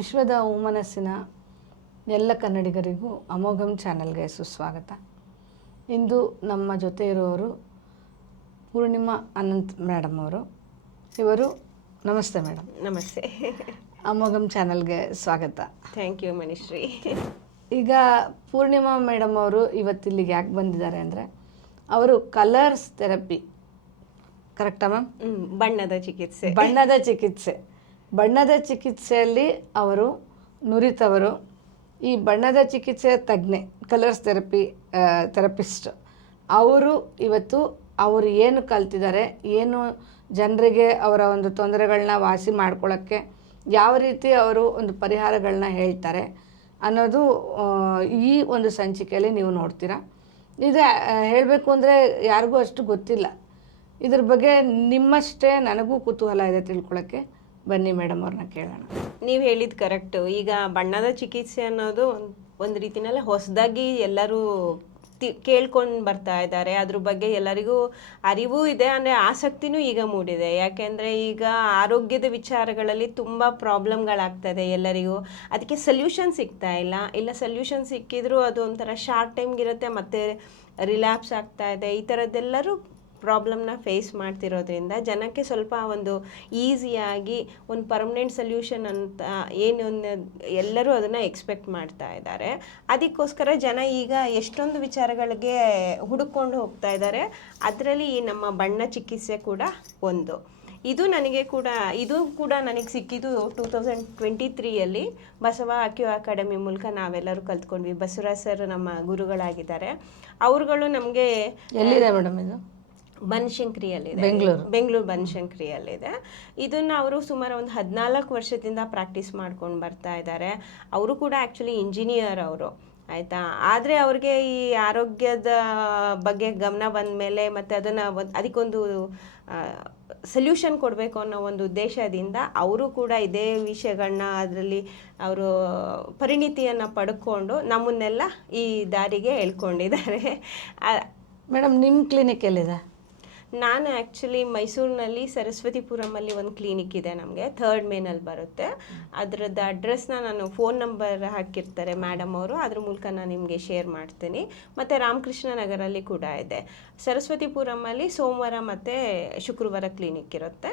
ವಿಶ್ವದ ಮನಸ್ಸಿನ ಎಲ್ಲ ಕನ್ನಡಿಗರಿಗೂ ಅಮೋಘಂ ಚಾನಲ್ಗೆ ಸುಸ್ವಾಗತ. ಇಂದು ನಮ್ಮ ಜೊತೆ ಇರುವವರು ಪೂರ್ಣಿಮಾ ಅನಂತ್ ಮೇಡಮ್ ಅವರು. ಇವರು ನಮಸ್ತೆ ಮೇಡಮ್. ನಮಸ್ತೆ. ಅಮೋಘಂ ಚಾನಲ್ಗೆ ಸ್ವಾಗತ. Thank you Manishree. ಈಗ ಪೂರ್ಣಿಮಾ ಮೇಡಮ್ ಅವರು ಇವತ್ತಿಲ್ಲಿಗೆ ಯಾಕೆ ಬಂದಿದ್ದಾರೆ ಅಂದರೆ, ಅವರು ಕಲರ್ಸ್ ಥೆರಪಿ, ಕರೆಕ್ಟಾ ಮ್ಯಾಮ್? ಬಣ್ಣದ ಚಿಕಿತ್ಸೆಯಲ್ಲಿ ಅವರು ನುರಿತವರು. ಈ ಬಣ್ಣದ ಚಿಕಿತ್ಸೆಯ ತಜ್ಞೆ, ಕಲರ್ಸ್ ಥೆರಪಿಸ್ಟ್ ಅವರು. ಇವತ್ತು ಅವರು ಏನು ಕಲ್ತಿದ್ದಾರೆ, ಏನು ಜನರಿಗೆ ಅವರ ಒಂದು ತೊಂದರೆಗಳನ್ನ ವಾಸಿ ಮಾಡ್ಕೊಳ್ಳೋಕ್ಕೆ ಯಾವ ರೀತಿ ಅವರು ಒಂದು ಪರಿಹಾರಗಳನ್ನ ಹೇಳ್ತಾರೆ ಅನ್ನೋದು ಈ ಒಂದು ಸಂಚಿಕೆಯಲ್ಲಿ ನೀವು ನೋಡ್ತೀರಾ. ಇದು ಹೇಳಬೇಕು ಅಂದರೆ ಯಾರಿಗೂ ಅಷ್ಟು ಗೊತ್ತಿಲ್ಲ. ಇದ್ರ ಬಗ್ಗೆ ನಿಮ್ಮಷ್ಟೇ ನನಗೂ ಕುತೂಹಲ ಇದೆ ತಿಳ್ಕೊಳ್ಳೋಕ್ಕೆ. ಬನ್ನಿ ಮೇಡಮ್ ಅವ್ರನ್ನ ಕೇಳೋಣ. ನೀವು ಹೇಳಿದ್ದು ಕರೆಕ್ಟು. ಈಗ ಬಣ್ಣದ ಚಿಕಿತ್ಸೆ ಅನ್ನೋದು ಒಂದು ರೀತಿನಲ್ಲಿ ಹೊಸದಾಗಿ ಎಲ್ಲರೂ ಕೇಳ್ಕೊಂಡು ಬರ್ತಾ ಇದ್ದಾರೆ. ಅದ್ರ ಬಗ್ಗೆ ಎಲ್ಲರಿಗೂ ಅರಿವು ಇದೆ, ಅಂದರೆ ಆಸಕ್ತಿನೂ ಈಗ ಮೂಡಿದೆ. ಯಾಕೆಂದರೆ ಈಗ ಆರೋಗ್ಯದ ವಿಚಾರಗಳಲ್ಲಿ ತುಂಬ ಪ್ರಾಬ್ಲಮ್ಗಳಾಗ್ತದೆ ಎಲ್ಲರಿಗೂ. ಅದಕ್ಕೆ ಸೊಲ್ಯೂಷನ್ ಸಿಗ್ತಾ ಇಲ್ಲ ಸೊಲ್ಯೂಷನ್ ಸಿಕ್ಕಿದ್ರೂ ಅದು ಒಂಥರ ಶಾರ್ಟ್ ಟೈಮ್ಗಿರುತ್ತೆ, ಮತ್ತು ರಿಲ್ಯಾಪ್ಸ್ ಆಗ್ತಾ ಇದೆ. ಈ ಥರದ್ದೆಲ್ಲರೂ ಪ್ರಾಬ್ಲಮ್ನ ಫೇಸ್ ಮಾಡ್ತಿರೋದ್ರಿಂದ ಜನಕ್ಕೆ ಸ್ವಲ್ಪ ಒಂದು ಈಸಿಯಾಗಿ ಒಂದು ಪರ್ಮನೆಂಟ್ ಸೊಲ್ಯೂಷನ್ ಅಂತ ಏನೊಂದು ಎಲ್ಲರೂ ಅದನ್ನು ಎಕ್ಸ್ಪೆಕ್ಟ್ ಮಾಡ್ತಾ ಇದ್ದಾರೆ. ಅದಕ್ಕೋಸ್ಕರ ಜನ ಈಗ ಎಷ್ಟೊಂದು ವಿಚಾರಗಳಿಗೆ ಹುಡುಕೊಂಡು ಹೋಗ್ತಾ ಇದ್ದಾರೆ. ಅದರಲ್ಲಿ ಈ ನಮ್ಮ ಬಣ್ಣ ಚಿಕಿತ್ಸೆ ಕೂಡ ಒಂದು. ಇದು ಕೂಡ ನನಗೆ ಸಿಕ್ಕಿದ್ದು 2023ಯಲ್ಲಿ ಬಸವ ಅಕ್ಯೂ ಅಕಾಡೆಮಿ ಮೂಲಕ ನಾವೆಲ್ಲರೂ ಕಲ್ತ್ಕೊಂಡ್ವಿ. ಬಸವರಾಜ್ ಸರ್ ನಮ್ಮ ಗುರುಗಳಾಗಿದ್ದಾರೆ. ಅವ್ರುಗಳು ನಮಗೆ ಎಲ್ಲಿದೆ ಮೇಡಮ್ ಇದು? ಬನಶಂಕರಿಯಲ್ಲಿದೆ, ಬೆಂಗಳೂರು ಬನಶಂಕರಿಯಲ್ಲಿದೆ. ಇದನ್ನು ಅವರು ಸುಮಾರು ಒಂದು 14 ವರ್ಷದಿಂದ ಪ್ರಾಕ್ಟೀಸ್ ಮಾಡ್ಕೊಂಡು ಬರ್ತಾ ಇದ್ದಾರೆ. ಅವರು ಕೂಡ ಆ್ಯಕ್ಚುಲಿ ಇಂಜಿನಿಯರ್ ಅವರು, ಆಯಿತಾ. ಆದರೆ ಅವ್ರಿಗೆ ಈ ಆರೋಗ್ಯದ ಬಗ್ಗೆ ಗಮನ ಬಂದ ಮೇಲೆ ಮತ್ತು ಅದನ್ನು ಅದಕ್ಕೊಂದು ಸೊಲ್ಯೂಷನ್ ಕೊಡಬೇಕು ಅನ್ನೋ ಒಂದು ಉದ್ದೇಶದಿಂದ ಅವರು ಕೂಡ ಇದೇ ವಿಷಯಗಳನ್ನ ಅದರಲ್ಲಿ ಅವರು ಪರಿಣಿತಿಯನ್ನು ಪಡ್ಕೊಂಡು ನಮ್ಮನ್ನೆಲ್ಲ ಈ ದಾರಿಗೆ ಹೇಳ್ಕೊಂಡಿದ್ದಾರೆ. ಮೇಡಮ್, ನಿಮ್ಮ ಕ್ಲಿನಿಕ್ ಎಲ್ಲಿದೆ? ನಾನು ಆ್ಯಕ್ಚುಲಿ ಮೈಸೂರಿನಲ್ಲಿ ಸರಸ್ವತಿಪುರಮಲ್ಲಿ ಒಂದು ಕ್ಲಿನಿಕ್ ಇದೆ ನಮಗೆ, 3rd ಮೇನಲ್ಲಿ ಬರುತ್ತೆ. ಅದರದ್ದು ಅಡ್ರೆಸ್ನ ನಾನು ಫೋನ್ ನಂಬರ್ ಹಾಕಿರ್ತಾರೆ ಮೇಡಮ್ ಅವರು, ಅದ್ರ ಮೂಲಕ ನಾನು ನಿಮಗೆ ಶೇರ್ ಮಾಡ್ತೀನಿ. ಮತ್ತು ರಾಮಕೃಷ್ಣ ನಗರಲ್ಲಿ ಕೂಡ ಇದೆ. ಸರಸ್ವತಿಪುರಮಲ್ಲಿ ಸೋಮವಾರ ಮತ್ತು ಶುಕ್ರವಾರ ಕ್ಲಿನಿಕ್ ಇರುತ್ತೆ.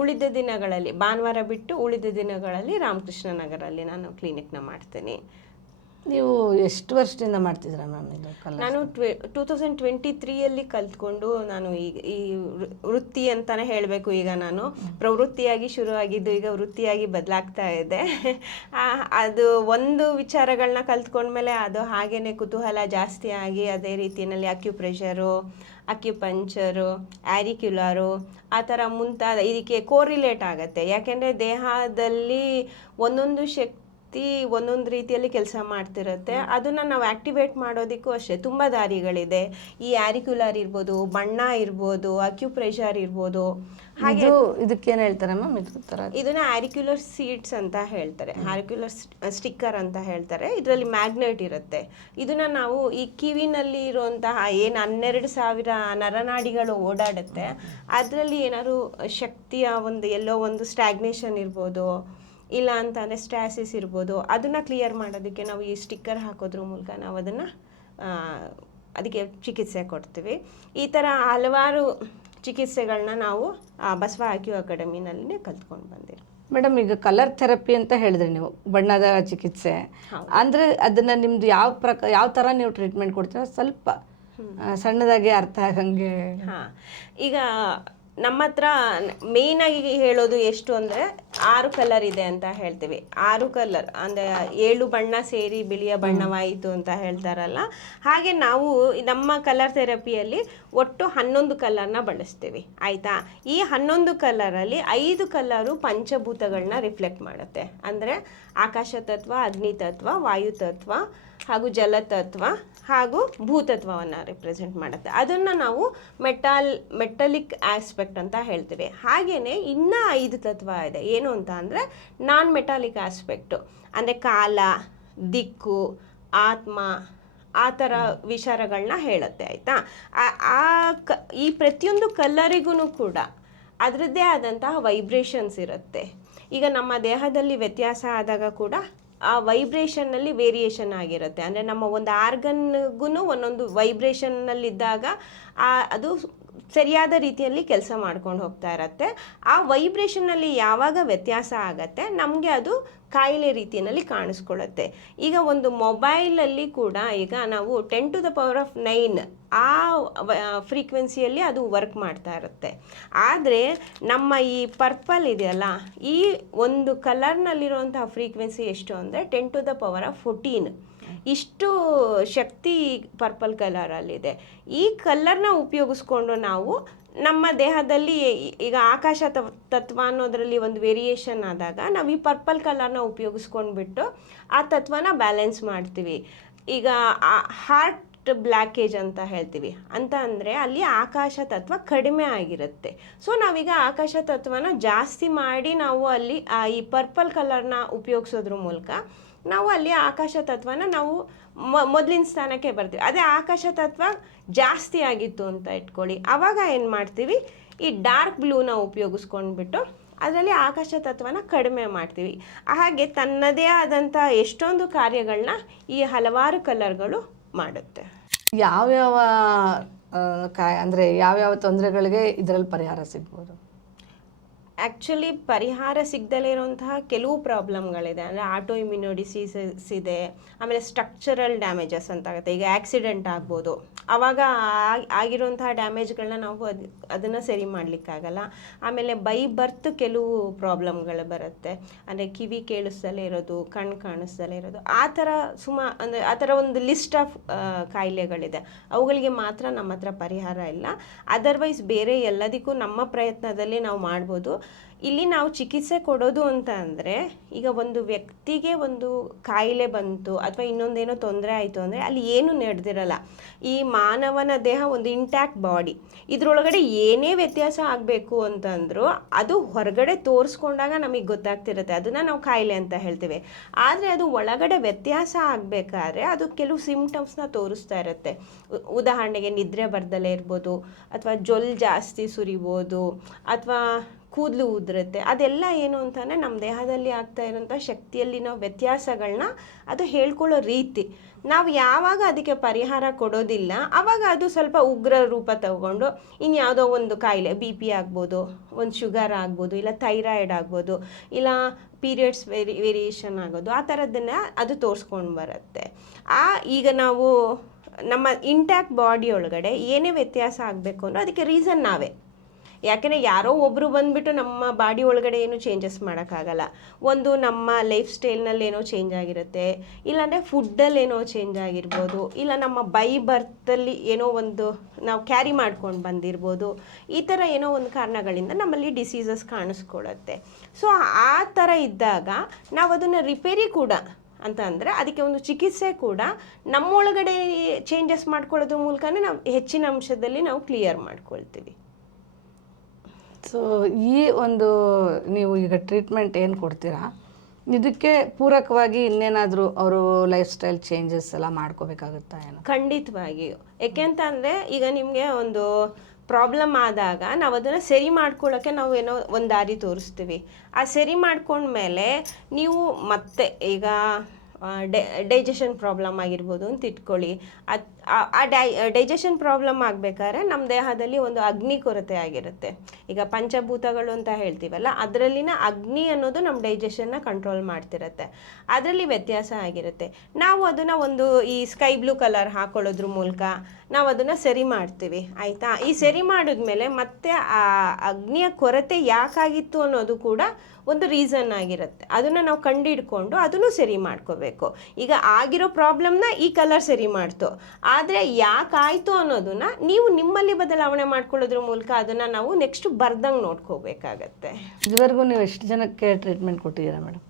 ಉಳಿದ ದಿನಗಳಲ್ಲಿ ಭಾನುವಾರ ಬಿಟ್ಟು ಉಳಿದ ದಿನಗಳಲ್ಲಿ ರಾಮಕೃಷ್ಣ ನಗರಲ್ಲಿ ನಾನು ಕ್ಲಿನಿಕ್ನ ಮಾಡ್ತೀನಿ. ನೀವು ಎಷ್ಟು ವರ್ಷದಿಂದ ಮಾಡ್ತಿದ್ದೀರಾ ಮ್ಯಾಮ್ ಇದು? ನಾನು 2023ಯಲ್ಲಿ ಕಲ್ತ್ಕೊಂಡು ನಾನು ಈ ವೃತ್ತಿ ಅಂತಲೇ ಹೇಳಬೇಕು. ಈಗ ನಾನು ಪ್ರವೃತ್ತಿಯಾಗಿ ಶುರುವಾಗಿದ್ದು ಈಗ ವೃತ್ತಿಯಾಗಿ ಬದಲಾಗ್ತಾ ಇದೆ. ಅದು ಒಂದು ವಿಚಾರಗಳನ್ನ ಕಲ್ತ್ಕೊಂಡ್ಮೇಲೆ ಅದು ಹಾಗೇ ಕುತೂಹಲ ಜಾಸ್ತಿ ಆಗಿ ಅದೇ ರೀತಿಯಲ್ಲಿ ಅಕ್ಯುಪ್ರೆಷರು, ಅಕ್ಯುಪಂಚರು, ಆ್ಯರಿಕ್ಯುಲರು ಆ ಥರ ಮುಂತಾದ ಇದಕ್ಕೆ ಕೋರಿಲೇಟ್ ಆಗುತ್ತೆ. ಯಾಕೆಂದರೆ ದೇಹದಲ್ಲಿ ಒಂದೊಂದು ಶಕ್ತಿ ಒಂದೊಂದು ರೀತಿಯಲ್ಲಿ ಕೆಲಸ ಮಾಡ್ತಿರುತ್ತೆ. ಅದನ್ನು ನಾವು ಆ್ಯಕ್ಟಿವೇಟ್ ಮಾಡೋದಕ್ಕೂ ಅಷ್ಟೇ ತುಂಬ ದಾರಿಗಳಿದೆ. ಈ ಆ್ಯರಿಕ್ಯುಲರ್ ಇರ್ಬೋದು, ಬಣ್ಣ ಇರ್ಬೋದು, ಅಕ್ಯುಪ್ರೆಷರ್ ಇರ್ಬೋದು. ಹಾಗೆ ಇದಕ್ಕೇನು ಹೇಳ್ತಾರೆ ಮ್ಯಾಮ್? ಇದನ್ನ ಆ್ಯರಿಕ್ಯುಲರ್ ಸೀಡ್ಸ್ ಅಂತ ಹೇಳ್ತಾರೆ, ಆ್ಯರಿಕ್ಯುಲರ್ ಸ್ಟಿಕ್ಕರ್ ಅಂತ ಹೇಳ್ತಾರೆ. ಇದರಲ್ಲಿ ಮ್ಯಾಗ್ನೆಟ್ ಇರುತ್ತೆ. ಇದನ್ನು ನಾವು ಈ ಕಿವಿನಲ್ಲಿ ಇರುವಂತಹ ಏನು 12,000 ನರನಾಡಿಗಳು ಓಡಾಡುತ್ತೆ, ಅದರಲ್ಲಿ ಏನಾದ್ರು ಶಕ್ತಿಯ ಎಲ್ಲೋ ಒಂದು ಸ್ಟ್ಯಾಗ್ನೇಷನ್ ಇರ್ಬೋದು, ಇಲ್ಲ ಅಂತಂದರೆ ಸ್ಟ್ಯಾಸಿಸ್ ಇರ್ಬೋದು. ಅದನ್ನು ಕ್ಲಿಯರ್ ಮಾಡೋದಕ್ಕೆ ನಾವು ಈ ಸ್ಟಿಕ್ಕರ್ ಹಾಕೋದ್ರ ಮೂಲಕ ನಾವು ಅದಕ್ಕೆ ಚಿಕಿತ್ಸೆ ಕೊಡ್ತೀವಿ. ಈ ಥರ ಹಲವಾರು ಚಿಕಿತ್ಸೆಗಳನ್ನ ನಾವು ಬಸವ ಅಕ್ಯೂ ಅಕಾಡೆಮಿನಲ್ಲಿ ಕಲ್ತ್ಕೊಂಡು ಬಂದಿರಿ. ಮೇಡಮ್, ಈಗ ಕಲರ್ ಥೆರಪಿ ಅಂತ ಹೇಳಿದ್ರಿ ನೀವು, ಬಣ್ಣದ ಚಿಕಿತ್ಸೆ ಅಂದರೆ ಅದನ್ನು ನಿಮ್ದು ಯಾವ ಥರ ನೀವು ಟ್ರೀಟ್ಮೆಂಟ್ ಕೊಡ್ತೀರ? ಸ್ವಲ್ಪ ಸಣ್ಣದಾಗಿ ಅರ್ಥ ಆಗಂಗೆ. ಈಗ ನಮ್ಮ ಹತ್ರ ಮೇಯ್ನಾಗಿ ಹೇಳೋದು ಎಷ್ಟು ಅಂದರೆ 6 ಕಲರ್ ಇದೆ ಅಂತ ಹೇಳ್ತೀವಿ. 6 ಕಲರ್ ಅಂದರೆ 7 ಬಣ್ಣ ಸೇರಿ ಬಿಳಿಯ ಬಣ್ಣವಾಯಿತು ಅಂತ ಹೇಳ್ತಾರಲ್ಲ, ಹಾಗೆ ನಾವು ನಮ್ಮ ಕಲರ್ ಥೆರಪಿಯಲ್ಲಿ ಒಟ್ಟು 11 ಕಲರ್ನ ಬಳಸ್ತೀವಿ, ಆಯಿತಾ. ಈ 11 ಕಲರಲ್ಲಿ 5 ಕಲರು ಪಂಚಭೂತಗಳನ್ನ ರಿಫ್ಲೆಕ್ಟ್ ಮಾಡುತ್ತೆ. ಅಂದರೆ ಆಕಾಶ ತತ್ವ, ಅಗ್ನಿ ತತ್ವ, ವಾಯು ತತ್ವ ಹಾಗೂ ಜಲತತ್ವ ಹಾಗೂ ಭೂತತ್ವವನ್ನು ರಿಪ್ರೆಸೆಂಟ್ ಮಾಡುತ್ತೆ. ಅದನ್ನು ನಾವು ಮೆಟಲಿಕ್ ಆಸ್ಪೆಕ್ಟ್ ಅಂತ ಹೇಳ್ತೀವಿ. ಹಾಗೆಯೇ ಇನ್ನೂ 5 ತತ್ವ ಇದೆ. ಏನು ಅಂತ ಅಂದರೆ ನಾನ್ ಮೆಟಾಲಿಕ್ ಆಸ್ಪೆಕ್ಟು, ಅಂದರೆ ಕಾಲ, ದಿಕ್ಕು, ಆತ್ಮ, ಆ ಥರ ವಿಚಾರಗಳನ್ನ ಹೇಳುತ್ತೆ, ಆಯಿತಾ. ಈ ಪ್ರತಿಯೊಂದು ಕಲರಿಗೂ ಕೂಡ ಅದರದ್ದೇ ಆದಂತಹ ವೈಬ್ರೇಷನ್ಸ್ ಇರುತ್ತೆ. ಈಗ ನಮ್ಮ ದೇಹದಲ್ಲಿ ವ್ಯತ್ಯಾಸ ಆದಾಗ ಕೂಡ ಆ ವೈಬ್ರೇಷನ್ನಲ್ಲಿ ವೇರಿಯೇಷನ್ ಆಗಿರುತ್ತೆ. ಅಂದರೆ ನಮ್ಮ ಒಂದು ಆರ್ಗನ್ಗೂ ಒಂದೊಂದು ವೈಬ್ರೇಷನ್ನಲ್ಲಿದ್ದಾಗ ಅದು ಸರಿಯಾದ ರೀತಿಯಲ್ಲಿ ಕೆಲಸ ಮಾಡ್ಕೊಂಡು ಹೋಗ್ತಾ ಇರತ್ತೆ. ಆ ವೈಬ್ರೇಷನ್ನಲ್ಲಿ ಯಾವಾಗ ವ್ಯತ್ಯಾಸ ಆಗತ್ತೆ ನಮಗೆ ಅದು ಕಾಯಿಲೆ ರೀತಿಯಲ್ಲಿ ಕಾಣಿಸ್ಕೊಳ್ಳುತ್ತೆ. ಈಗ ಒಂದು ಮೊಬೈಲಲ್ಲಿ ಕೂಡ ಈಗ ನಾವು 10⁹ ಆ ಫ್ರೀಕ್ವೆನ್ಸಿಯಲ್ಲಿ ಅದು ವರ್ಕ್ ಮಾಡ್ತಾ ಇರುತ್ತೆ. ಆದರೆ ನಮ್ಮ ಈ ಪರ್ಪಲ್ ಇದೆಯಲ್ಲ, ಈ ಒಂದು ಕಲರ್ನಲ್ಲಿರುವಂತಹ ಫ್ರೀಕ್ವೆನ್ಸಿ ಎಷ್ಟು ಅಂದರೆ 10⁻14 ಇಷ್ಟು ಶಕ್ತಿ ಪರ್ಪಲ್ ಕಲರಲ್ಲಿದೆ. ಈ ಕಲರ್ನ ಉಪಯೋಗಿಸ್ಕೊಂಡು ನಾವು ನಮ್ಮ ದೇಹದಲ್ಲಿ ಈಗ ಆಕಾಶ ತತ್ವ ಅನ್ನೋದರಲ್ಲಿ ಒಂದು ವೇರಿಯೇಷನ್ ಆದಾಗ ನಾವು ಈ ಪರ್ಪಲ್ ಕಲರ್ನ ಉಪಯೋಗಿಸ್ಕೊಂಡ್ಬಿಟ್ಟು ಆ ತತ್ವನ ಬ್ಯಾಲೆನ್ಸ್ ಮಾಡ್ತೀವಿ. ಈಗ ಹಾರ್ಟ್ ಬ್ಲ್ಯಾಕೇಜ್ ಅಂತ ಹೇಳ್ತೀವಿ ಅಂತ ಅಂದರೆ ಅಲ್ಲಿ ಆಕಾಶ ತತ್ವ ಕಡಿಮೆ ಆಗಿರುತ್ತೆ. ಸೊ ನಾವೀಗ ಆಕಾಶ ತತ್ವನ ಜಾಸ್ತಿ ಮಾಡಿ ನಾವು ಅಲ್ಲಿ ಈ ಪರ್ಪಲ್ ಕಲರ್ನ ಉಪಯೋಗಿಸೋದ್ರ ಮೂಲಕ ನಾವು ಅಲ್ಲಿ ಆಕಾಶ ತತ್ವನ ನಾವು ಮೊದಲಿನ ಸ್ಥಾನಕ್ಕೆ ಬರ್ತೀವಿ. ಅದೇ ಆಕಾಶ ತತ್ವ ಜಾಸ್ತಿ ಆಗಿತ್ತು ಅಂತ ಇಟ್ಕೊಳ್ಳಿ, ಆವಾಗ ಏನು ಮಾಡ್ತೀವಿ, ಈ ಡಾರ್ಕ್ ಬ್ಲೂನ ಉಪಯೋಗಿಸ್ಕೊಂಡ್ಬಿಟ್ಟು ಅದರಲ್ಲಿ ಆಕಾಶ ತತ್ವನ ಕಡಿಮೆ ಮಾಡ್ತೀವಿ. ಹಾಗೆ ತನ್ನದೇ ಆದಂಥ ಎಷ್ಟೊಂದು ಕಾರ್ಯಗಳನ್ನ ಈ ಹಲವಾರು ಕಲರ್ಗಳು ಮಾಡುತ್ತೆ. ಯಾವ್ಯಾವ ಅಂದರೆ ಯಾವ್ಯಾವ ತೊಂದರೆಗಳಿಗೆ ಇದರಲ್ಲಿ ಪರಿಹಾರ ಸಿಗ್ಬೋದು? ಆ್ಯಕ್ಚುಲಿ ಪರಿಹಾರ ಸಿಗದಲೇ ಇರುವಂತಹ ಕೆಲವು ಪ್ರಾಬ್ಲಮ್ಗಳಿದೆ. ಅಂದರೆ ಆಟೋ ಇಮ್ಯುನೋ ಡಿಸೀಸಸ್ ಇದೆ, ಆಮೇಲೆ ಸ್ಟ್ರಕ್ಚರಲ್ ಡ್ಯಾಮೇಜಸ್ ಅಂತ ಆಗುತ್ತೆ. ಈಗ ಆಕ್ಸಿಡೆಂಟ್ ಆಗ್ಬೋದು, ಆವಾಗ ಆಗಿರುವಂತಹ ಡ್ಯಾಮೇಜ್ಗಳನ್ನ ನಾವು ಅದನ್ನು ಸರಿ ಮಾಡಲಿಕ್ಕಾಗಲ್ಲ. ಆಮೇಲೆ ಬೈ ಬರ್ತ್ ಕೆಲವು ಪ್ರಾಬ್ಲಮ್ಗಳು ಬರುತ್ತೆ. ಅಂದರೆ ಕಿವಿ ಕೇಳಿಸ್ದಲೇ ಇರೋದು, ಕಣ್ಣು ಕಾಣಿಸ್ದಲೇ ಇರೋದು, ಆ ಥರ ಅಂದರೆ ಆ ಥರ ಒಂದು ಲಿಸ್ಟ್ ಆಫ್ ಕಾಯಿಲೆಗಳಿದೆ. ಅವುಗಳಿಗೆ ಮಾತ್ರ ನಮ್ಮ ಹತ್ರ ಪರಿಹಾರ ಇಲ್ಲ. ಅದರ್ವೈಸ್ ಬೇರೆ ಎಲ್ಲದಕ್ಕೂ ನಮ್ಮ ಪ್ರಯತ್ನದಲ್ಲಿ ನಾವು ಮಾಡ್ಬೋದು. ಇಲ್ಲಿ ನಾವು ಚಿಕಿತ್ಸೆ ಕೊಡೋದು ಅಂತ ಅಂದರೆ, ಈಗ ಒಂದು ವ್ಯಕ್ತಿಗೆ ಒಂದು ಕಾಯಿಲೆ ಬಂತು ಅಥವಾ ಇನ್ನೊಂದೇನೋ ತೊಂದರೆ ಆಯಿತು ಅಂದರೆ ಅಲ್ಲಿ ಏನು ನಡೆದಿರಲ್ಲ. ಈ ಮಾನವನ ದೇಹ ಒಂದು ಇಂಟ್ಯಾಕ್ಟ್ ಬಾಡಿ, ಇದರೊಳಗಡೆ ಏನೇ ವ್ಯತ್ಯಾಸ ಆಗಬೇಕು ಅಂತಂದರೂ ಅದು ಹೊರಗಡೆ ತೋರಿಸ್ಕೊಂಡಾಗ ನಮಗೆ ಗೊತ್ತಾಗ್ತಿರುತ್ತೆ, ಅದನ್ನು ನಾವು ಕಾಯಿಲೆ ಅಂತ ಹೇಳ್ತೀವಿ. ಆದರೆ ಅದು ಒಳಗಡೆ ವ್ಯತ್ಯಾಸ ಆಗಬೇಕಾದ್ರೆ ಅದು ಕೆಲವು ಸಿಮ್ಟಮ್ಸ್ನ ತೋರಿಸ್ತಾ ಇರುತ್ತೆ. ಉದಾಹರಣೆಗೆ ನಿದ್ರೆ ಬರ್ದಲೇ ಇರ್ಬೋದು, ಅಥವಾ ಜೊಲ್ ಜಾಸ್ತಿ ಸುರಿಬೋದು, ಅಥವಾ ಕೂದಲು ಉದುರುತ್ತೆ. ಅದೆಲ್ಲ ಏನು ಅಂತಂದರೆ ನಮ್ಮ ದೇಹದಲ್ಲಿ ಆಗ್ತಾ ಇರೋಂಥ ಶಕ್ತಿಯಲ್ಲಿನ ವ್ಯತ್ಯಾಸಗಳನ್ನ ಅದು ಹೇಳ್ಕೊಳ್ಳೋ ರೀತಿ. ನಾವು ಯಾವಾಗ ಅದಕ್ಕೆ ಪರಿಹಾರ ಕೊಡೋದಿಲ್ಲ ಆವಾಗ ಅದು ಸ್ವಲ್ಪ ಉಗ್ರ ರೂಪ ತಗೊಂಡು ಇನ್ಯಾವುದೋ ಒಂದು ಕಾಯಿಲೆ, BP ಆಗ್ಬೋದು, ಒಂದು ಶುಗರ್ ಆಗ್ಬೋದು, ಇಲ್ಲ ಥೈರಾಯ್ಡ್ ಆಗ್ಬೋದು, ಇಲ್ಲ ಪೀರಿಯಡ್ಸ್ ವೇರಿಯೇಷನ್ ಆಗೋದು, ಆ ಥರದ್ದನ್ನು ಅದು ತೋರಿಸ್ಕೊಂಡು ಬರುತ್ತೆ. ಈಗ ನಾವು ನಮ್ಮ ಇಂಟ್ಯಾಕ್ಟ್ ಬಾಡಿ ಒಳಗಡೆ ಏನೇ ವ್ಯತ್ಯಾಸ ಆಗಬೇಕು ಅನ್ನೋ ಅದಕ್ಕೆ ರೀಸನ್ ನಾವೇ. ಯಾಕೆಂದರೆ ಯಾರೋ ಒಬ್ಬರು ಬಂದುಬಿಟ್ಟು ನಮ್ಮ ಬಾಡಿ ಒಳಗಡೆ ಏನು ಚೇಂಜಸ್ ಮಾಡೋಕ್ಕಾಗಲ್ಲ. ಒಂದು ನಮ್ಮ ಲೈಫ್ ಸ್ಟೈಲ್ನಲ್ಲಿ ಏನೋ ಚೇಂಜ್ ಆಗಿರುತ್ತೆ, ಇಲ್ಲಾಂದರೆ ಫುಡ್ಡಲ್ಲಿ ಏನೋ ಚೇಂಜ್ ಆಗಿರ್ಬೋದು, ಇಲ್ಲ ನಮ್ಮ ಬೈ ಬರ್ತಲ್ಲಿ ಏನೋ ಒಂದು ನಾವು ಕ್ಯಾರಿ ಮಾಡ್ಕೊಂಡು ಬಂದಿರ್ಬೋದು. ಈ ಥರ ಏನೋ ಒಂದು ಕಾರಣಗಳಿಂದ ನಮ್ಮಲ್ಲಿ ಡಿಸೀಸಸ್ ಕಾಣಿಸ್ಕೊಳ್ಳುತ್ತೆ. ಸೊ ಆ ಥರ ಇದ್ದಾಗ ನಾವು ಅದನ್ನು ರಿಪೇರಿ ಕೂಡ ಅಂತ ಅಂದರೆ ಅದಕ್ಕೆ ಒಂದು ಚಿಕಿತ್ಸೆ ಕೂಡ ನಮ್ಮೊಳಗಡೆ ಚೇಂಜಸ್ ಮಾಡ್ಕೊಳ್ಳೋದ್ರ ಮೂಲಕನೇ ನಾವು ಹೆಚ್ಚಿನ ಅಂಶದಲ್ಲಿ ನಾವು ಕ್ಲಿಯರ್ ಮಾಡ್ಕೊಳ್ತೀವಿ. ಸೊ ಈ ಒಂದು ನೀವು ಈಗ ಟ್ರೀಟ್ಮೆಂಟ್ ಏನು ಕೊಡ್ತೀರಾ, ಇದಕ್ಕೆ ಪೂರಕವಾಗಿ ಇನ್ನೇನಾದರೂ ಅವರು ಲೈಫ್ ಸ್ಟೈಲ್ ಚೇಂಜಸ್ ಎಲ್ಲ ಮಾಡ್ಕೋಬೇಕಾಗುತ್ತಾ ಏನೋ? ಖಂಡಿತವಾಗಿಯೂ. ಯಾಕೆಂತಂದರೆ ಈಗ ನಿಮಗೆ ಒಂದು ಪ್ರಾಬ್ಲಮ್ ಆದಾಗ ನಾವು ಅದನ್ನು ಸರಿ ಮಾಡ್ಕೊಳ್ಳೋಕ್ಕೆ ನಾವು ಏನೋ ಒಂದು ದಾರಿ ತೋರಿಸ್ತೀವಿ. ಆ ಸರಿ ಮಾಡ್ಕೊಂಡ್ಮೇಲೆ ನೀವು ಮತ್ತೆ ಈಗ ಡೈಜೆಷನ್ ಪ್ರಾಬ್ಲಮ್ ಆಗಿರ್ಬೋದು ಅಂತ ಇಟ್ಕೊಳ್ಳಿ. ಡೈಜೆಷನ್ ಪ್ರಾಬ್ಲಮ್ ಆಗಬೇಕಾದ್ರೆ ನಮ್ಮ ದೇಹದಲ್ಲಿ ಒಂದು ಅಗ್ನಿ ಕೊರತೆ ಆಗಿರುತ್ತೆ. ಈಗ ಪಂಚಭೂತಗಳು ಅಂತ ಹೇಳ್ತೀವಲ್ಲ, ಅದರಲ್ಲಿನ ಅಗ್ನಿ ಅನ್ನೋದು ನಮ್ಮ ಡೈಜೆಷನ್ನ ಕಂಟ್ರೋಲ್ ಮಾಡ್ತಿರುತ್ತೆ. ಅದರಲ್ಲಿ ವ್ಯತ್ಯಾಸ ಆಗಿರುತ್ತೆ. ನಾವು ಅದನ್ನು ಒಂದು ಈ ಸ್ಕೈ ಬ್ಲೂ ಕಲರ್ ಹಾಕೊಳ್ಳೋದ್ರ ಮೂಲಕ ನಾವು ಅದನ್ನು ಸರಿ ಮಾಡ್ತೀವಿ, ಆಯಿತಾ? ಈ ಸರಿ ಮಾಡಿದ್ಮೇಲೆ ಮತ್ತೆ ಆ ಅಗ್ನಿಯ ಕೊರತೆ ಯಾಕಾಗಿತ್ತು ಅನ್ನೋದು ಕೂಡ ಒಂದು ರೀಸನ್ ಆಗಿರುತ್ತೆ. ಅದನ್ನು ನಾವು ಕಂಡುಹಿಡ್ಕೊಂಡು ಅದನ್ನು ಸರಿ ಮಾಡ್ಕೋಬೇಕು. ಈಗ ಆಗಿರೋ ಪ್ರಾಬ್ಲಮ್ನ ಈ ಕಲರ್ ಸರಿ ಮಾಡ್ತು, ಆದರೆ ಯಾಕಾಯಿತು ಅನ್ನೋದನ್ನ ನೀವು ನಿಮ್ಮಲ್ಲಿ ಬದಲಾವಣೆ ಮಾಡ್ಕೊಳ್ಳೋದ್ರ ಮೂಲಕ ಅದನ್ನು ನಾವು ನೆಕ್ಸ್ಟ್ ಬರ್ದಂಗೆ ನೋಡ್ಕೋಬೇಕಾಗತ್ತೆ. ಇದುವರೆಗೂ ನೀವು ಎಷ್ಟು ಜನಕ್ಕೆ ಟ್ರೀಟ್ಮೆಂಟ್ ಕೊಟ್ಟಿದ್ದೀರಾ ಮೇಡಮ್?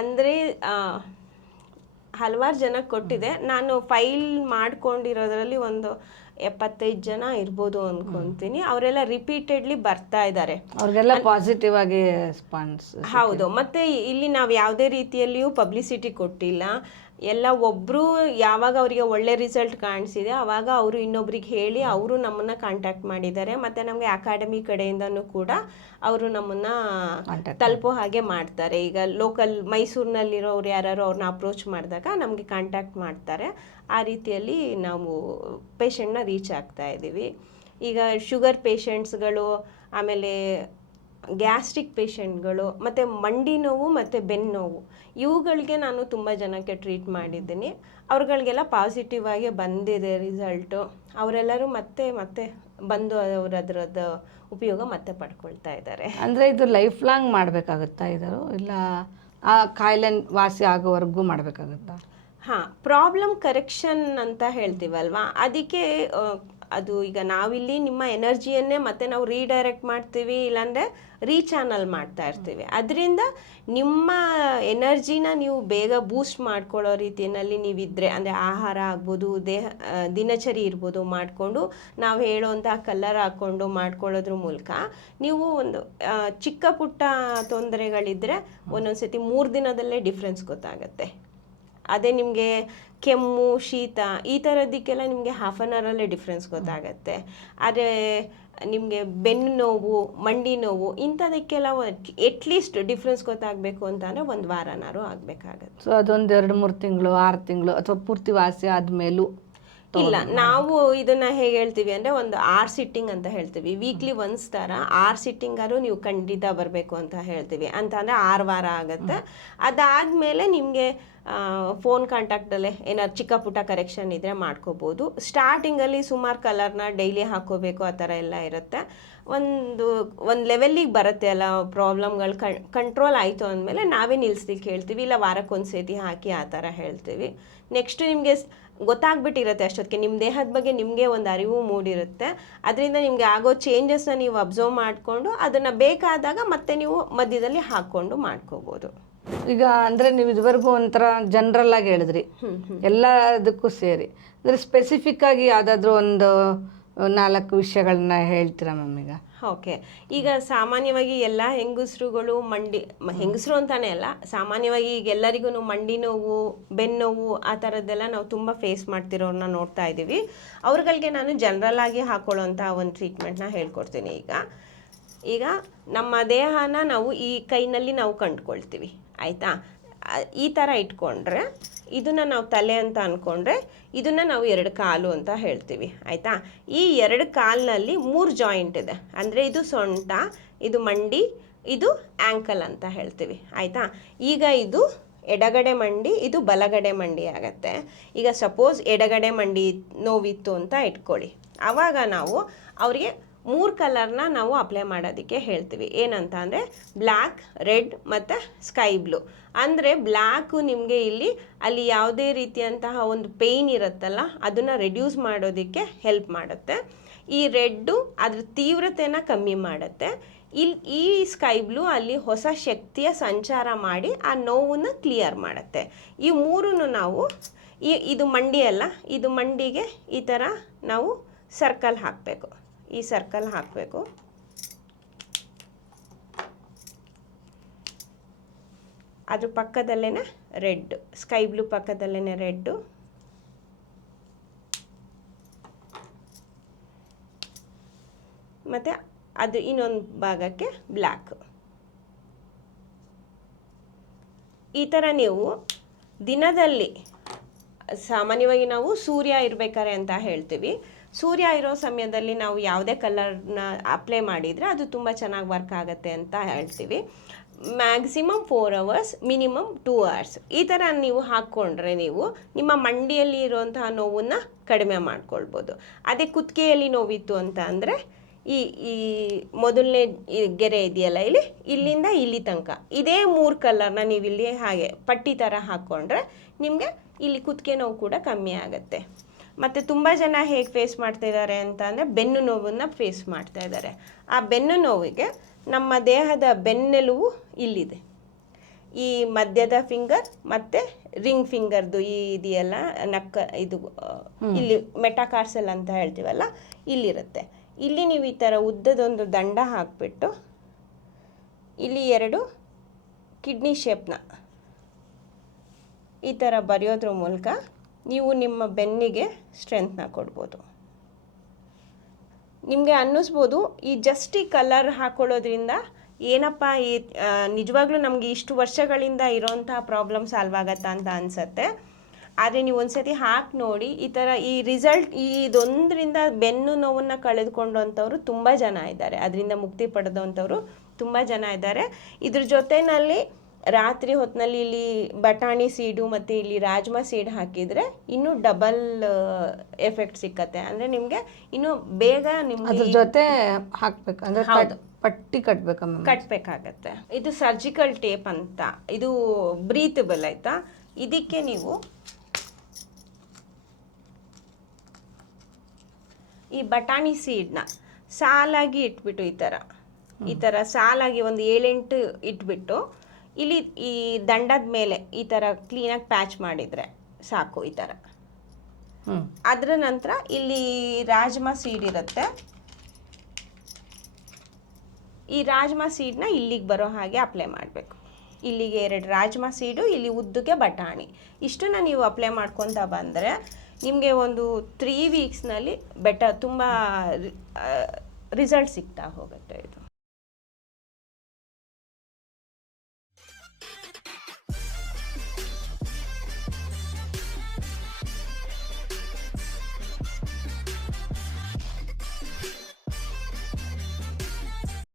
ಅಂದರೆ ಹಲವಾರು ಜನಕ್ಕೆ ಕೊಟ್ಟಿದೆ. ನಾನು ಫೈಲ್ ಮಾಡ್ಕೊಂಡಿರೋದ್ರಲ್ಲಿ ಒಂದು 75 ಜನ ಇರ್ಬೋದು ಅನ್ಕೊಂತೀನಿ. ಅವರೆಲ್ಲ ರಿಪೀಟೆಡ್ಲಿ ಬರ್ತಾ ಇದ್ದಾರೆ. ಅವ್ರಿಗೆಲ್ಲ ಪಾಸಿಟಿವ್ ಆಗಿ ರೆಸ್ಪಾನ್ಸ್. ಹೌದು. ಮತ್ತೆ ಇಲ್ಲಿ ನಾವು ಯಾವುದೇ ರೀತಿಯಲ್ಲಿಯೂ ಪಬ್ಲಿಸಿಟಿ ಕೊಟ್ಟಿಲ್ಲ. ಎಲ್ಲ ಒಬ್ಬರು ಯಾವಾಗ ಅವರಿಗೆ ಒಳ್ಳೆ ರಿಸಲ್ಟ್ ಕಾಣಿಸಿದೆ ಆವಾಗ ಅವರು ಇನ್ನೊಬ್ರಿಗೆ ಹೇಳಿ ಅವರು ನಮ್ಮನ್ನು ಕಾಂಟ್ಯಾಕ್ಟ್ ಮಾಡಿದ್ದಾರೆ. ಮತ್ತು ನಮಗೆ ಅಕಾಡೆಮಿ ಕಡೆಯಿಂದನೂ ಕೂಡ ಅವರು ನಮ್ಮನ್ನು ತಲುಪೋ ಹಾಗೆ ಮಾಡ್ತಾರೆ. ಈಗ ಲೋಕಲ್ ಮೈಸೂರಿನಲ್ಲಿರೋರು ಯಾರು ಅವ್ರನ್ನ ಅಪ್ರೋಚ್ ಮಾಡಿದಾಗ ನಮಗೆ ಕಾಂಟ್ಯಾಕ್ಟ್ ಮಾಡ್ತಾರೆ. ಆ ರೀತಿಯಲ್ಲಿ ನಾವು ಪೇಷಂಟ್ನ ರೀಚ್ ಆಗ್ತಾ ಇದ್ದೀವಿ. ಈಗ ಶುಗರ್ ಪೇಷಂಟ್ಸ್ಗಳು, ಆಮೇಲೆ ಗ್ಯಾಸ್ಟ್ರಿಕ್ ಪೇಷಂಟ್ಗಳು, ಮತ್ತು ಮಂಡಿ ನೋವು ಮತ್ತು ಬೆನ್ನು ನೋವು, ಇವುಗಳಿಗೆ ನಾನು ತುಂಬ ಜನಕ್ಕೆ ಟ್ರೀಟ್ ಮಾಡಿದ್ದೀನಿ. ಅವ್ರುಗಳಿಗೆಲ್ಲ ಪಾಸಿಟಿವ್ ಆಗಿ ಬಂದಿದೆ ರಿಸಲ್ಟು. ಅವರೆಲ್ಲರೂ ಮತ್ತೆ ಮತ್ತೆ ಬಂದು ಅವರು ಅದರದ್ದು ಉಪಯೋಗ ಮತ್ತೆ ಪಡ್ಕೊಳ್ತಾ ಇದ್ದಾರೆ. ಅಂದರೆ ಇದು ಲೈಫ್ ಲಾಂಗ್ ಮಾಡಬೇಕಾಗುತ್ತಾ ಇದರು, ಇಲ್ಲ ಆ ಕಾಯಿಲೆ ವಾಸಿ ಆಗೋವರೆಗೂ ಮಾಡಬೇಕಾಗುತ್ತಾ? ಹಾಂ, ಪ್ರಾಬ್ಲಮ್ ಕರೆಕ್ಷನ್ ಅಂತ ಹೇಳ್ತೀವಲ್ವಾ, ಅದಕ್ಕೆ ಅದು ಈಗ ನಾವಿಲ್ಲಿ ನಿಮ್ಮ ಎನರ್ಜಿಯನ್ನೇ ಮತ್ತೆ ನಾವು ರೀಡೈರೆಕ್ಟ್ ಮಾಡ್ತೀವಿ, ಇಲ್ಲಾಂದರೆ ರೀಚಾನಲ್ ಮಾಡ್ತಾ ಇರ್ತೀವಿ. ಅದರಿಂದ ನಿಮ್ಮ ಎನರ್ಜಿನ ನೀವು ಬೇಗ ಬೂಸ್ಟ್ ಮಾಡ್ಕೊಳ್ಳೋ ರೀತಿಯಲ್ಲಿ ನೀವಿದ್ದರೆ, ಅಂದರೆ ಆಹಾರ ಆಗ್ಬೋದು, ದಿನಚರಿ ಇರ್ಬೋದು, ಮಾಡಿಕೊಂಡು ನಾವು ಹೇಳೋವಂಥ ಕಲರ್ ಹಾಕ್ಕೊಂಡು ಮಾಡ್ಕೊಳ್ಳೋದ್ರ ಮೂಲಕ ನೀವು ಒಂದು ಚಿಕ್ಕ ಪುಟ್ಟ ತೊಂದರೆಗಳಿದ್ದರೆ ಒಂದೊಂದು ಸತಿ 3 ದಿನದಲ್ಲೇ ಡಿಫ್ರೆನ್ಸ್ ಗೊತ್ತಾಗುತ್ತೆ. ಅದೇ ನಿಮಗೆ ಕೆಮ್ಮು, ಶೀತ ಈ ಥರದ್ದಕ್ಕೆಲ್ಲ ನಿಮಗೆ 1/2 ಅವರಲ್ಲೇ ಡಿಫ್ರೆನ್ಸ್ ಗೊತ್ತಾಗತ್ತೆ. ಆದರೆ ನಿಮಗೆ ಬೆನ್ನು ನೋವು, ಮಂಡಿ ನೋವು ಇಂಥದಕ್ಕೆಲ್ಲ ಎಟ್ಲೀಸ್ಟ್ ಡಿಫ್ರೆನ್ಸ್ ಗೊತ್ತಾಗಬೇಕು ಅಂತಂದರೆ 1 ವಾರನಾರು ಆಗಬೇಕಾಗತ್ತೆ. ಸೊ ಅದೊಂದು 2-3 ತಿಂಗಳು, 6 ತಿಂಗಳು ಅಥವಾ ಪೂರ್ತಿ ವಾಸಿ ಆದಮೇಲೂ? ಇಲ್ಲ, ನಾವು ಇದನ್ನ ಹೇಗೆ ಹೇಳ್ತೀವಿ ಅಂದರೆ ಒಂದು 6 ಸಿಟ್ಟಿಂಗ್ ಅಂತ ಹೇಳ್ತೀವಿ. ವೀಕ್ಲಿ ಒನ್ಸ್ ಥರ 6 ಸಿಟ್ಟಿಂಗಾರು ನೀವು ಖಂಡಿತ ಬರಬೇಕು ಅಂತ ಹೇಳ್ತೀವಿ. ಅಂತ ಅಂದರೆ 6 ವಾರ ಆಗುತ್ತೆ. ಅದಾದಮೇಲೆ ನಿಮಗೆ ಫೋನ್ ಕಾಂಟ್ಯಾಕ್ಟಲ್ಲೇ ಏನಾದ್ರು ಚಿಕ್ಕ ಪುಟ್ಟ ಕರೆಕ್ಷನ್ ಇದ್ದರೆ ಮಾಡ್ಕೋಬೋದು. ಸ್ಟಾರ್ಟಿಂಗಲ್ಲಿ ಸುಮಾರು ಕಲರ್ನ ಡೈಲಿ ಹಾಕ್ಕೋಬೇಕು ಆ ಥರ ಎಲ್ಲ ಇರುತ್ತೆ. ಒಂದು ಲೆವೆಲ್ಲಿಗೆ ಬರುತ್ತೆ ಅಲ್ಲ ಪ್ರಾಬ್ಲಮ್ಗಳು ಕಂಟ್ರೋಲ್ ಆಯಿತು ಅಂದಮೇಲೆ ನಾವೇ ನಿಲ್ಲಿಸ್ಲಿಕ್ಕೆ ಹೇಳ್ತೀವಿ, ಇಲ್ಲ ವಾರಕ್ಕೊಂದು ಸತಿ ಹಾಕಿ ಆ ಥರ ಹೇಳ್ತೀವಿ. ನೆಕ್ಸ್ಟ್ ನಿಮಗೆ ಗೊತ್ತಾಗ್ಬಿಟ್ಟಿರುತ್ತೆ ಅಷ್ಟೊತ್ತಿಗೆ, ನಿಮ್ಮ ದೇಹದ ಬಗ್ಗೆ ನಿಮಗೆ ಒಂದು ಅರಿವು ಮೂಡಿರುತ್ತೆ. ಅದರಿಂದ ನಿಮಗೆ ಆಗೋ ಚೇಂಜಸ್ನ ನೀವು ಅಬ್ಸರ್ವ್ ಮಾಡಿಕೊಂಡು ಅದನ್ನು ಬೇಕಾದಾಗ ಮತ್ತೆ ನೀವು ಮಧ್ಯದಲ್ಲಿ ಹಾಕ್ಕೊಂಡು ಮಾಡ್ಕೋಬೋದು. ಈಗ ಅಂದರೆ ನೀವು ಇದುವರೆಗೂ ಒಂಥರ ಜನರಲ್ ಆಗಿ ಹೇಳಿದ್ರಿ, ಎಲ್ಲದಕ್ಕೂ ಸೇರಿ. ಅಂದರೆ ಸ್ಪೆಸಿಫಿಕ್ ಆಗಿ ಯಾವುದಾದ್ರೂ ಒಂದು 4 ವಿಷಯಗಳನ್ನ ಹೇಳ್ತೀರಾ ಮ್ಯಾಮ್? ಈಗ ಓಕೆ, ಈಗ ಸಾಮಾನ್ಯವಾಗಿ ಎಲ್ಲ ಹೆಂಗಸರುಗಳು ಹೆಂಗಸರು ಅಂತಾನೆ ಅಲ್ಲ, ಸಾಮಾನ್ಯವಾಗಿ ಈಗ ಎಲ್ಲರಿಗೂ ಮಂಡಿ ನೋವು, ಬೆನ್ನು ನೋವು ಆ ಥರದ್ದೆಲ್ಲ ನಾವು ತುಂಬ ಫೇಸ್ ಮಾಡ್ತಿರೋರನ್ನ ನೋಡ್ತಾ ಇದ್ದೀವಿ. ಅವ್ರುಗಳಿಗೆ ನಾನು ಜನರಲ್ ಆಗಿ ಹಾಕೊಳ್ಳೋಂಥ ಒಂದು ಟ್ರೀಟ್ಮೆಂಟ್ನ ಹೇಳ್ಕೊಡ್ತೀನಿ. ಈಗ ನಮ್ಮ ದೇಹನ ನಾವು ಈ ಕೈನಲ್ಲಿ ನಾವು ಕಂಡುಕೊಳ್ತೀವಿ, ಆಯಿತಾ? ಈ ಥರ ಇಟ್ಕೊಂಡ್ರೆ ಇದನ್ನು ನಾವು ತಲೆ ಅಂತ ಅಂದ್ಕೊಂಡ್ರೆ ಇದನ್ನು ನಾವು 2 ಕಾಲು ಅಂತ ಹೇಳ್ತೀವಿ, ಆಯಿತಾ? ಈ 2 ಕಾಲಿನಲ್ಲಿ 3 ಜಾಯಿಂಟ್ ಇದೆ. ಅಂದರೆ ಇದು ಸೊಂಟ, ಇದು ಮಂಡಿ, ಇದು ಆ್ಯಂಕಲ್ ಅಂತ ಹೇಳ್ತೀವಿ, ಆಯಿತಾ? ಈಗ ಇದು ಎಡಗಡೆ ಮಂಡಿ, ಇದು ಬಲಗಡೆ ಮಂಡಿ ಆಗುತ್ತೆ. ಈಗ ಸಪೋಸ್ ಎಡಗಡೆ ಮಂಡಿ ನೋವಿತ್ತು ಅಂತ ಇಟ್ಕೊಳ್ಳಿ, ಆವಾಗ ನಾವು ಅವರಿಗೆ 3 ಕಲರ್ನ ನಾವು ಅಪ್ಲೈ ಮಾಡೋದಕ್ಕೆ ಹೇಳ್ತೀವಿ. ಏನಂತ ಅಂದರೆ ಬ್ಲ್ಯಾಕ್, ರೆಡ್ ಮತ್ತು ಸ್ಕೈ ಬ್ಲೂ. ಅಂದರೆ ಬ್ಲ್ಯಾಕು ನಿಮಗೆ ಅಲ್ಲಿ ಯಾವುದೇ ರೀತಿಯಂತಹ ಒಂದು ಪೇಯ್ನ್ ಇರುತ್ತಲ್ಲ ಅದನ್ನು ರೆಡ್ಯೂಸ್ ಮಾಡೋದಕ್ಕೆ ಹೆಲ್ಪ್ ಮಾಡುತ್ತೆ. ಈ ರೆಡ್ಡು ಅದ್ರ ತೀವ್ರತೆನ ಕಮ್ಮಿ ಮಾಡುತ್ತೆ. ಈ ಸ್ಕೈ ಬ್ಲೂ ಅಲ್ಲಿ ಹೊಸ ಶಕ್ತಿಯ ಸಂಚಾರ ಮಾಡಿ ಆ ನೋವನ್ನು ಕ್ಲಿಯರ್ ಮಾಡುತ್ತೆ. ಈ 3 ನಾವು ಇದು ಮಂಡಿ ಅಲ್ಲ, ಇದು ಮಂಡಿಗೆ ಈ ಥರ ನಾವು ಸರ್ಕಲ್ ಹಾಕಬೇಕು. ಈ ಸರ್ಕಲ್ ಹಾಕಬೇಕು. ಅದ್ರ ಪಕ್ಕದಲ್ಲೇ ರೆಡ್, ಸ್ಕೈ ಬ್ಲೂ ಪಕ್ಕದಲ್ಲೇ ರೆಡ್ಡು, ಮತ್ತು ಅದು ಇನ್ನೊಂದು ಭಾಗಕ್ಕೆ ಬ್ಲ್ಯಾಕ್. ಈ ಥರ ನೀವು ದಿನದಲ್ಲಿ, ಸಾಮಾನ್ಯವಾಗಿ ನಾವು ಸೂರ್ಯ ಇರಬೇಕಾರೆ ಅಂತ ಹೇಳ್ತೀವಿ, ಸೂರ್ಯ ಇರೋ ಸಮಯದಲ್ಲಿ ನಾವು ಯಾವುದೇ ಕಲರ್ನ ಅಪ್ಲೈ ಮಾಡಿದರೆ ಅದು ತುಂಬ ಚೆನ್ನಾಗಿ ವರ್ಕ್ ಆಗುತ್ತೆ ಅಂತ ಹೇಳ್ತೀವಿ. ಮ್ಯಾಕ್ಸಿಮಮ್ 4 ಅವರ್ಸ್, ಮಿನಿಮಮ್ 2 ಅವರ್ಸ್ ಈ ಥರ ನೀವು ಹಾಕ್ಕೊಂಡ್ರೆ ನೀವು ನಿಮ್ಮ ಮಂಡಿಯಲ್ಲಿ ಇರುವಂತಹ ನೋವನ್ನು ಕಡಿಮೆ ಮಾಡ್ಕೊಳ್ಬೋದು. ಅದೇ ಕುತ್ತಿಗೆಯಲ್ಲಿ ನೋವಿತ್ತು ಅಂತ ಅಂದರೆ ಈ ಮೊದಲನೇ ಗೆರೆ ಇದೆಯಲ್ಲ ಇಲ್ಲಿಂದ ಇಲ್ಲಿ ತನಕ ಇದೇ 3 ಕಲರ್ನ ನೀವು ಇಲ್ಲಿ ಹಾಗೆ ಪಟ್ಟಿ ಥರ ಹಾಕ್ಕೊಂಡ್ರೆ ನಿಮಗೆ ಇಲ್ಲಿ ಕುತ್ತಿಗೆ ನೋವು ಕೂಡ ಕಮ್ಮಿ ಆಗುತ್ತೆ. ಮತ್ತು ತುಂಬ ಜನ ಹೇಗೆ ಫೇಸ್ ಮಾಡ್ತಾ ಇದ್ದಾರೆ ಅಂತ ಅಂದರೆ ಬೆನ್ನು ನೋವನ್ನು ಫೇಸ್ ಮಾಡ್ತಾ ಇದ್ದಾರೆ. ಆ ಬೆನ್ನು ನೋವಿಗೆ ನಮ್ಮ ದೇಹದ ಬೆನ್ನೆಲುಬು ಇಲ್ಲಿದೆ. ಈ ಮಧ್ಯದ ಫಿಂಗರ್ ಮತ್ತು ರಿಂಗ್ ಫಿಂಗರ್ದು ಇದೆಯಲ್ಲ ಇದು ಇಲ್ಲಿ ಮೆಟಾಕಾರ್ಸಲ್ ಅಂತ ಹೇಳ್ತೀವಲ್ಲ, ಇಲ್ಲಿರುತ್ತೆ. ಇಲ್ಲಿ ನೀವು ಈ ಥರ ಉದ್ದದೊಂದು ದಂಡ ಹಾಕಿಬಿಟ್ಟು ಇಲ್ಲಿ 2 ಕಿಡ್ನಿ ಶೇಪ್ನ ಈ ಥರ ಬರೆಯೋದ್ರ ಮೂಲಕ ನೀವು ನಿಮ್ಮ ಬೆನ್ನಿಗೆ ಸ್ಟ್ರೆಂತ್ನ ಕೊಡ್ಬೋದು. ನಿಮಗೆ ಅನ್ನಿಸ್ಬೋದು ಈ ಜಸ್ಟ್ ಈ ಕಲರ್ ಹಾಕೊಳ್ಳೋದ್ರಿಂದ ಏನಪ್ಪ ಈ ನಿಜವಾಗ್ಲೂ ನಮಗೆ ಇಷ್ಟು ವರ್ಷಗಳಿಂದ ಇರೋಂಥ ಪ್ರಾಬ್ಲಮ್ ಸಾಲ್ವ್ ಆಗತ್ತಾ ಅಂತ ಅನಿಸತ್ತೆ. ಆದರೆ ನೀವು ಒಂದ್ಸತಿ ಹಾಕಿ ನೋಡಿ, ಈ ಥರ ಈ ರಿಸಲ್ಟ್ ಇದೊಂದರಿಂದ ಬೆನ್ನು ನೋವನ್ನು ಕಳೆದುಕೊಂಡಂಥವ್ರು ತುಂಬ ಜನ ಇದ್ದಾರೆ, ಅದರಿಂದ ಮುಕ್ತಿ ಪಡೆದಂಥವ್ರು ತುಂಬ ಜನ ಇದ್ದಾರೆ. ಇದ್ರ ಜೊತೆಯಲ್ಲಿ ರಾತ್ರಿ ಹೊತ್ತಿನಲ್ಲಿ ಇಲ್ಲಿ ಬಟಾಣಿ ಸೀಡು ಮತ್ತು ಇಲ್ಲಿ ರಾಜ್ಮಾ ಸೀಡ್ ಹಾಕಿದರೆ ಇನ್ನೂ ಡಬಲ್ ಎಫೆಕ್ಟ್ ಸಿಕ್ಕತ್ತೆ. ಅಂದರೆ ನಿಮಗೆ ಇನ್ನೂ ಬೇಗ ಅದ್ರ ಜೊತೆ ಹಾಕ್ಬೇಕು ಅಂದರೆ ಪಟ್ಟಿ ಕಟ್ಟಬೇಕಾಗತ್ತೆ. ಇದು ಸರ್ಜಿಕಲ್ ಟೇಪ್ ಅಂತ, ಇದು ಬ್ರೀತಬಲ್ ಆಯಿತಾ. ಇದಕ್ಕೆ ನೀವು ಈ ಬಟಾಣಿ ಸೀಡ್ನ ಸಾಲಾಗಿ ಇಟ್ಬಿಟ್ಟು ಈ ಥರ ಸಾಲಾಗಿ ಒಂದು 7-8 ಇಟ್ಬಿಟ್ಟು ಇಲ್ಲಿ ಈ ದಂಡದ ಮೇಲೆ ಈ ಥರ ಕ್ಲೀನಾಗಿ ಪ್ಯಾಚ್ ಮಾಡಿದರೆ ಸಾಕು. ಈ ಥರ ಅದರ ನಂತರ ಇಲ್ಲಿ ರಾಜ್ಮಾ ಸೀಡ್ ಇರುತ್ತೆ, ಈ ರಾಜ್ಮಾ ಸೀಡ್ನ ಇಲ್ಲಿಗೆ ಬರೋ ಹಾಗೆ ಅಪ್ಲೈ ಮಾಡಬೇಕು. ಇಲ್ಲಿಗೆ 2 ರಾಜ್ಮಾ ಸೀಡು, ಇಲ್ಲಿ ಉದ್ದಕ್ಕೆ ಬಟಾಣಿ, ಇಷ್ಟನ್ನು ನೀವು ಅಪ್ಲೈ ಮಾಡ್ಕೊತ ಬಂದರೆ ನಿಮಗೆ ಒಂದು 3 ವೀಕ್ಸ್ನಲ್ಲಿ ತುಂಬ ರಿಸಲ್ಟ್ ಸಿಗ್ತಾ ಹೋಗುತ್ತೆ ಇದು.